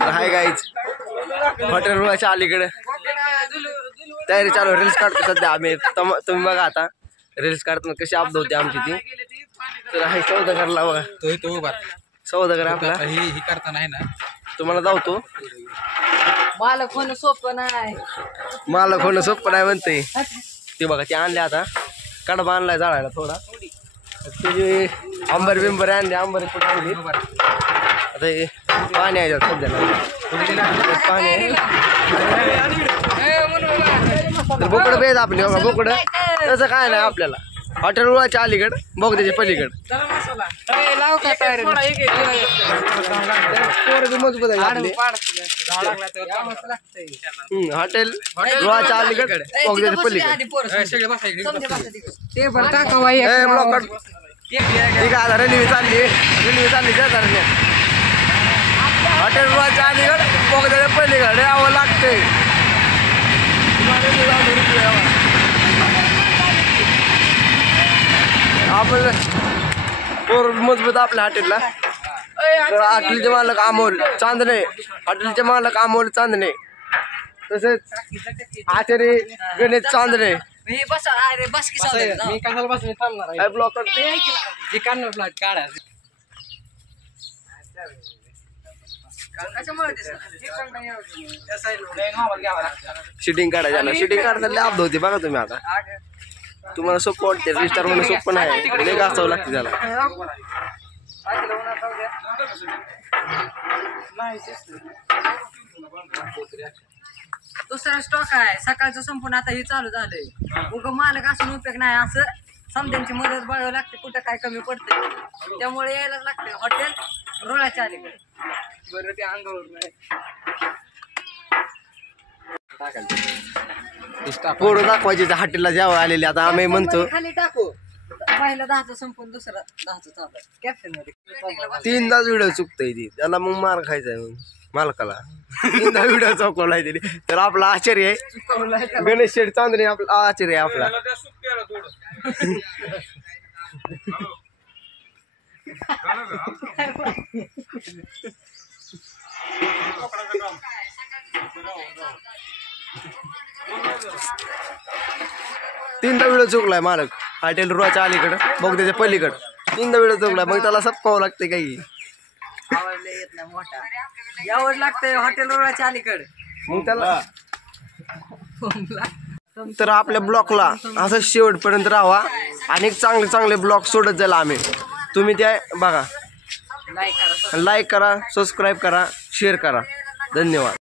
Hi guys hotel रुळाच्या अलीकडे तयारी चालू रील्स काढतो सध्या आम्ही तुम्ही बघा आता रील्स काढताना कशी अपलोड होते आमची ती तर हाय सौदागरला बघा तो सौदागर आपला ही करताना आहे ना तुम्हाला जाऊतो मालक होणं सोपं नाही म्हणते ते बघा ते आणले आता कडबा आणलाय जाळायला थोडा तुझी आंबर बिंबर आणले आंबर कुठे आणली आता हे पाणी आहे सध्या पाणी आहे तर बोकडं बेद आपली बघा बोकडं तसं काय नाही आपल्याला हॉटेल रुळाच्या अलीकड बघ त्याच्या पलीकड मजबूत आहे आपली हॉटेल रुळाच्या अलीकड बघ त्याच्या पलीकड ठीक आहे रेल्वे चालली शेजारने हॉटेल रुळाच्या अलीकड बघ त्याच्या पलीकड यावं लागतंय आपण मजबूत आपल्या हॉटेलला हॉटेलचे मालक अमोल चांदणे हॉटेलचे मालक अमोल चांदणे तसेच आचार्य गणेश चांदणे ब्लॉक काढा शूटिंग काढायला शूटिंग काढताना अपलोड होती बघा तुम्ही आता तुम्हाला सोपं वाटते रिस्टार म्हणून सोपं नाही लय घासावं लागते त्याला दुसरा स्टॉक आहे सकाळचं संपून आता हे चालू झालंय उग मालक असून उपयोग नाही असं समध्यांची मदत बघावं लागते कुठं काय कमी पडते त्यामुळे यायलाच लागते हॉटेल रुळाच्या अलीकडे बरं ते अंगावर नाही पोरं दाखवायची हॉटेलला जेव्हा आलेली आता आम्ही म्हणतो खाली टाकू पहिला 10चं संपून दुसरा 10चं चालू कॅप्टन मध्ये 3दाच व्हिडिओ चुकतोय ती त्याला मग मार खायचाय मग मालकाला 3दा व्हिडिओ चौकवलाय तिने तर आपला आचार्य आहे गणेश शेठ चांदणे आपला आचार्य आहे आपला तीनदा व्हिडिओ चुकलाय मालक हॉटेल रुळाच्या अलीकडं बघ त्याच्या पलीकडं 3दा व्हिडिओ चुकलाय मग त्याला सपकावं लागते काही आवडले येत नाही मोठा यावं लागतंय हॉटेल रुळाच्या अलीकडे मग त्याला तर आपल्या ब्लॉकला असं शेवटपर्यंत राहा आणि चांगले ब्लॉग सोडत जाईल आम्ही तुम्ही त्या बघा लाईक करा सबस्क्राईब करा शेअर करा धन्यवाद.